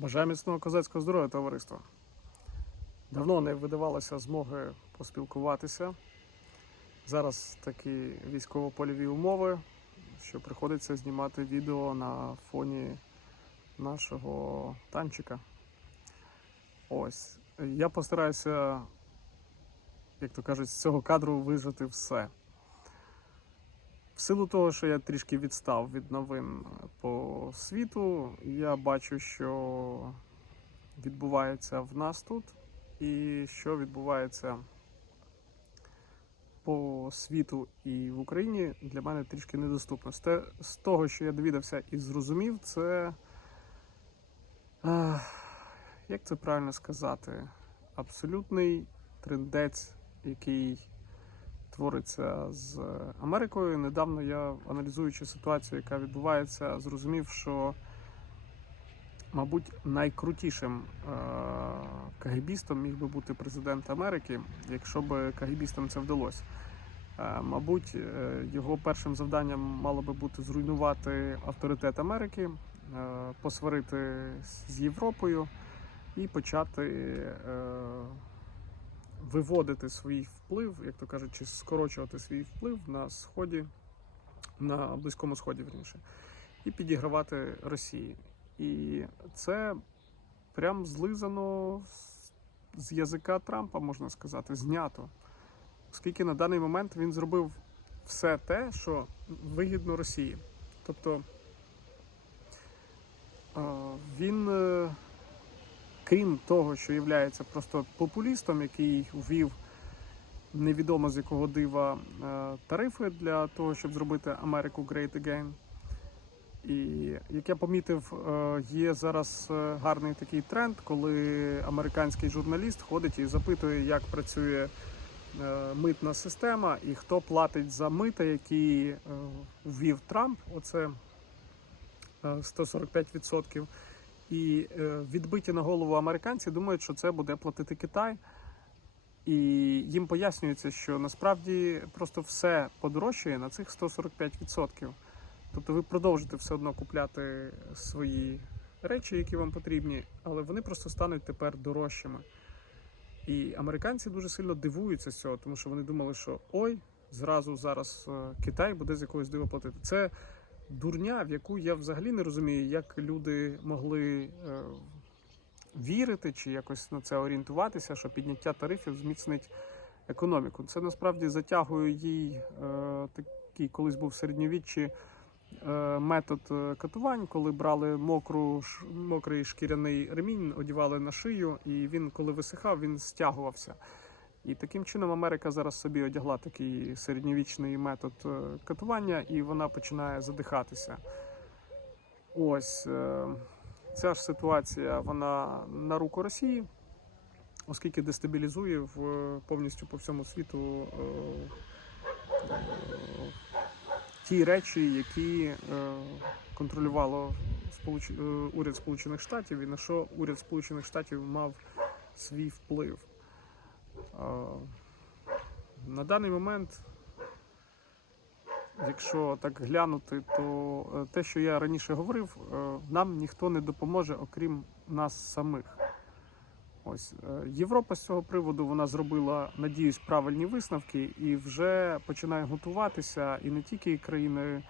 Бажаю міцного козацького здоров'я, товариство. Давно не видавалося змоги поспілкуватися. Зараз такі військово-польові умови, що приходиться знімати відео на фоні нашого танчика. Ось. Я постараюся, як то кажуть, з цього кадру вижити все. В силу того, що я трішки відстав від новин по світу, я бачу, що відбувається в нас тут, і що відбувається по світу і в Україні, для мене трішки недоступно. З, того, що я довідався і зрозумів, це. Як це правильно сказати? Абсолютний трендець, який твориться з Америкою. Недавно я, аналізуючи ситуацію, яка відбувається, зрозумів, що, мабуть, найкрутішим е- кагібістом міг би бути президент Америки, якщо б кагібістам це вдалося. Е, Мабуть, е, його першим завданням мало би бути зруйнувати авторитет Америки, посварити з Європою і почати виводити свій вплив, як то кажуть, чи скорочувати свій вплив на сході, на Близькому Сході, верніше, і підігравати Росії. І це прям злизано з- язика Трампа, можна сказати, знято. Оскільки на даний момент він зробив все те, що вигідно Росії. Тобто він, е, крім того, що є просто популістом, який ввів невідомо з якого дива е, тарифи для того, щоб зробити Америку Great Again. І як я помітив, е, є зараз е, гарний такий тренд, коли американський журналіст ходить і запитує, як працює митна система і хто платить за мита, які ввів Трамп. Оце е, 145%. І е, відбиті на голову американці думають, що це буде платити Китай. І їм пояснюється, що насправді просто все подорожчає на цих 145%. Тобто ви продовжите все одно купляти свої речі, які вам потрібні, але вони просто стануть тепер дорожчими. І американці дуже сильно дивуються з цього, тому що вони думали, що ой, зразу зараз е, Китай буде з якогось дива платити. Це дурня, в яку я взагалі не розумію, як люди могли е, вірити чи якось на це орієнтуватися, що підняття тарифів зміцнить економіку. Це насправді затягує їй е, такий, колись був в середньовіччі е, метод е, катувань, коли брали мокру, ш- мокрий шкіряний ремінь, одівали на шию, і він, коли висихав, він стягувався. І таким чином Америка зараз собі одягла такий середньовічний метод е, катування, і вона починає задихатися. Ось е, ця ж ситуація вона на руку Росії, оскільки дестабілізує в повністю по всьому світу е, е, ті речі, які е, контролювало е, уряд Сполучених Штатів, і на що уряд Сполучених Штатів мав свій вплив. На даний момент, якщо так глянути, то е, те, що я раніше говорив, е, нам ніхто не допоможе, окрім нас самих. Ось е, Європа з цього приводу вона зробила, надіюсь, правильні висновки і вже починає готуватися. І не тільки країни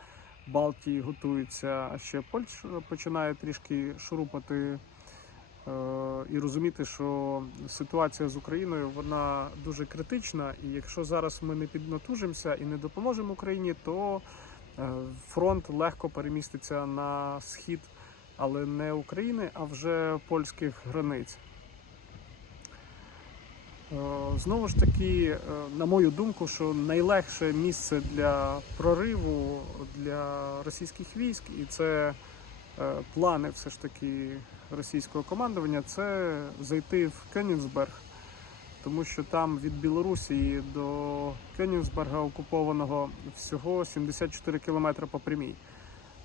Балтії готуються, а ще Польща починає трішки шурупати і розуміти, що ситуація з Україною вона дуже критична. І якщо зараз ми не піднатужимося і не допоможемо Україні, то е, фронт легко переміститься на схід, але не України, а вже польських границь. Е, Знову ж таки, е, на мою думку, що найлегше місце для прориву для російських військ, і це е, плани все ж таки російського командування, це зайти в Кенігсберг, тому що там від Білорусі до Кенігсберга окупованого всього 74 кілометри по прямій.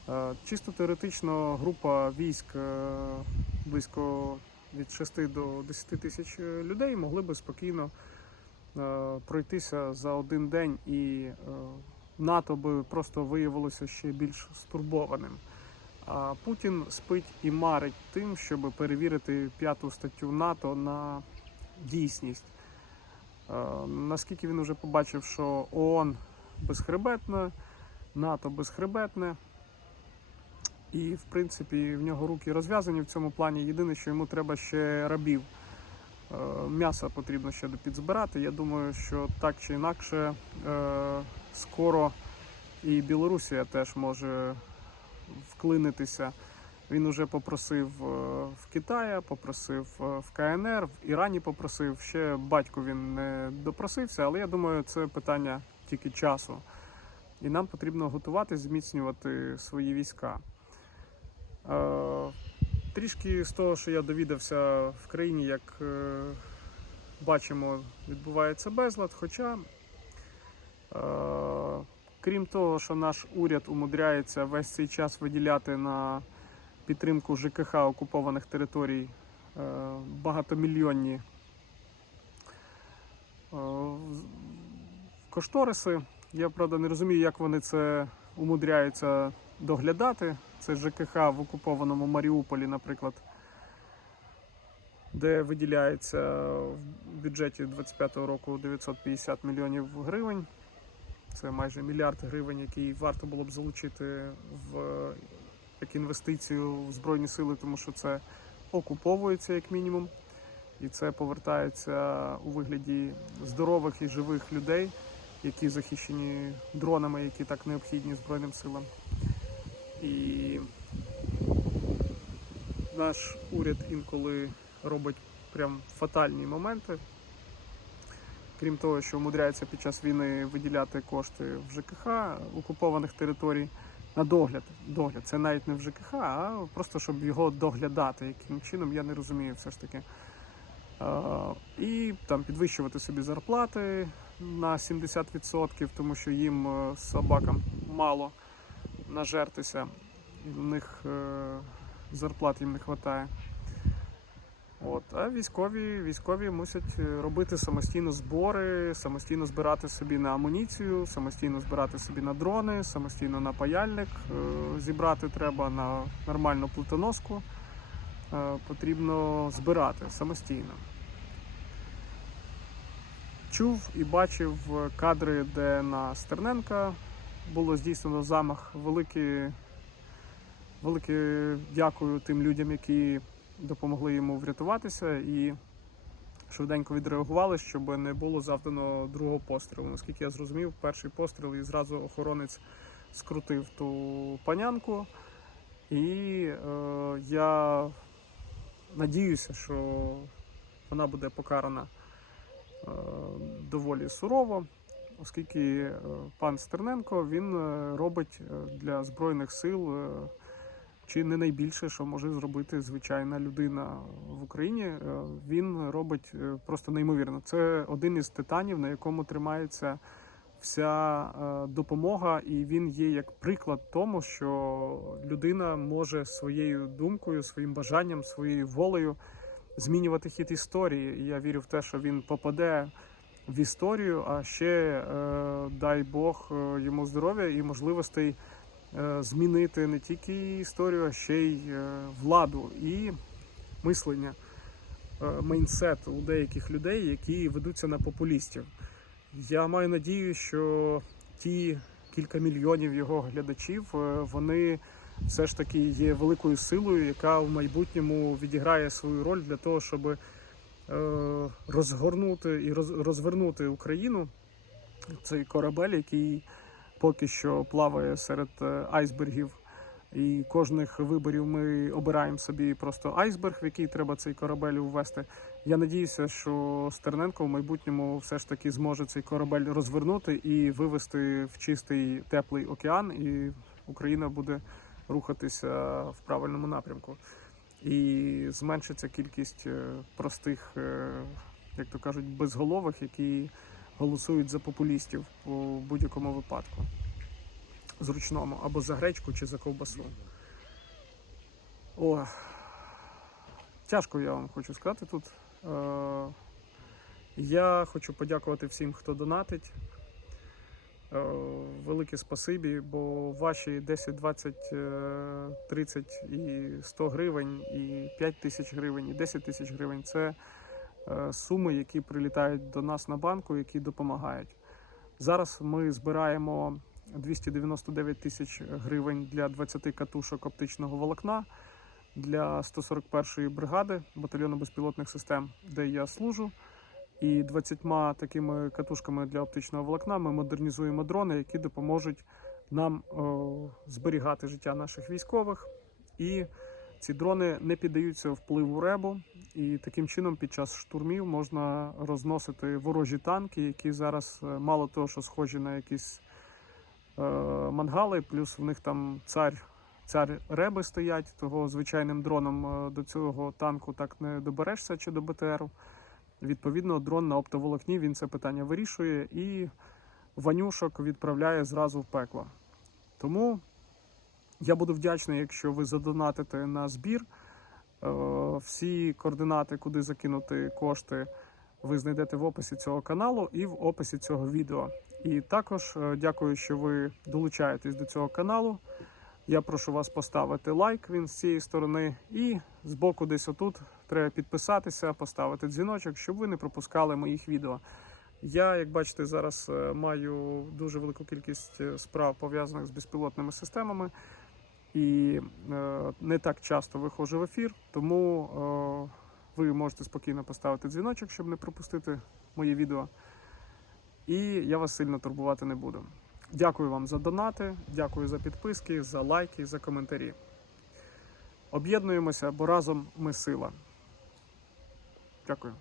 Е, Чисто теоретично група військ е, близько від 6 до 10 тисяч е, людей могли би спокійно е, пройтися за один день, і е, НАТО би просто виявилося ще більш стурбованим. А Путін спить і марить тим, щоб перевірити п'яту статтю НАТО на дійсність. Е, Наскільки він вже побачив, що ООН безхребетна, НАТО безхребетне, і, в принципі, в нього руки розв'язані в цьому плані. Єдине, що йому треба ще рабів. Е, М'яса потрібно ще підзбирати. Я думаю, що так чи інакше е, скоро і Білорусія теж може вклинитися. Він уже попросив е, в Китая, попросив е, в КНР, в Ірані попросив. Ще батько він не допросився, але я думаю, це питання тільки часу. І нам потрібно готувати, зміцнювати свої війська. Е, Трішки з того, що я довідався в країні, як бачимо, відбувається безлад. Хоча, крім того, що наш уряд умудряється весь цей час виділяти на підтримку ЖКХ окупованих територій е, багатомільйонні е, кошториси. Я правда не розумію, як вони це умудряються доглядати. Це ЖКХ в окупованому Маріуполі, наприклад, де виділяється в бюджеті 25-го року 950 мільйонів гривень. Це майже мільярд гривень, який варто було б залучити в як інвестицію в Збройні сили, тому що це окуповується як мінімум, і це повертається у вигляді здорових і живих людей, які захищені дронами, які так необхідні Збройним силам. І наш уряд інколи робить прям фатальні моменти. Крім того, що умудряється під час війни виділяти кошти в ЖКХ окупованих територій на догляд. догляд. Це навіть не в ЖКХ, а просто щоб його доглядати. Яким чином, я не розумію все ж таки. І там підвищувати собі зарплати на 70%, тому що їм е, собакам мало нажертися, в них е, зарплат їм не вистачає. От. А військові, військові мусять е, робити самостійно збори, самостійно збирати собі на амуніцію, самостійно збирати собі на дрони, самостійно на паяльник. е, Зібрати треба на нормальну плитоноску. Е, Потрібно збирати самостійно. Чув і бачив кадри, де на Стерненка було здійснено замах. Велике, велике дякую тим людям, які допомогли йому врятуватися і швиденько відреагували, щоб не було завдано другого пострілу. Наскільки я зрозумів, перший постріл і зразу охоронець скрутив ту панянку. І е, я надіюся, що вона буде покарана е, доволі сурово, оскільки е, пан Стерненко він е, робить е, для Збройних сил чи не найбільше, що може зробити звичайна людина в Україні. Е, Він робить е, просто неймовірно. Це один із титанів, на якому тримається вся е, допомога, і він є як приклад тому, що людина може своєю думкою, своїм бажанням, своєю волею змінювати хід історії. І я вірю в те, що він попаде в історію, а ще дай Бог йому здоров'я і можливостей змінити не тільки історію, а ще й е, владу і мислення, е, мейнсет у деяких людей, які ведуться на популістів. Я маю надію, що ті кілька мільйонів його глядачів е, вони все ж таки є великою силою, яка в майбутньому відіграє свою роль для того, щоб е, розгорнути і розвернути Україну. Цей корабель, який поки що плаває серед е, айсбергів. І кожних виборів ми обираємо собі просто айсберг, в який треба цей корабель ввести. Я надіюся, що Стерненко в майбутньому все ж таки зможе цей корабель розвернути і вивести в чистий теплий океан, і Україна буде рухатися в правильному напрямку. І зменшиться кількість е, простих, е, як то кажуть, безголових, які голосують за популістів у будь-якому випадку. Зручному або за гречку чи за ковбасу. О, тяжко я вам хочу сказати тут. Е, я хочу подякувати всім, хто донатить. Е, Велике спасибі, бо ваші 10, 20, е, 30 і 100 гривень, і 5 тисяч гривень, і 10 тисяч гривень це суми, які прилітають до нас на банку, які допомагають. Зараз ми збираємо 299 тисяч гривень для 20 катушок оптичного волокна для 141-ї бригади батальйону безпілотних систем, де я служу. І 20 такими катушками для оптичного волокна ми модернізуємо дрони, які допоможуть нам о, зберігати життя наших військових. І ці дрони не піддаються впливу ребу. І таким чином під час штурмів можна розносити ворожі танки, які зараз е, мало того, що схожі на якісь е, мангали, плюс в них там цар, цар реби стоять, того звичайним дроном е, до цього танку так не доберешся чи до БТРу. Відповідно, дрон на оптоволокні він це питання вирішує і ванюшок відправляє зразу в пекло. Тому я буду вдячний, якщо ви задонатите на збір. Е, Всі координати, куди закинути кошти, ви знайдете в описі цього каналу і в описі цього відео. І також е, дякую, що ви долучаєтесь до цього каналу. Я прошу вас поставити лайк він з цієї сторони, і збоку десь отут треба підписатися, поставити дзвіночок, щоб ви не пропускали моїх відео. Я, як бачите, зараз е, маю дуже велику кількість справ пов'язаних з безпілотними системами і е, не так часто виходжу в ефір, тому е, ви можете спокійно поставити дзвіночок, щоб не пропустити мої відео. І я вас сильно турбувати не буду. Дякую вам за донати, дякую за підписки, за лайки, за коментарі. Об'єднуємося, бо разом ми сила. Дякую.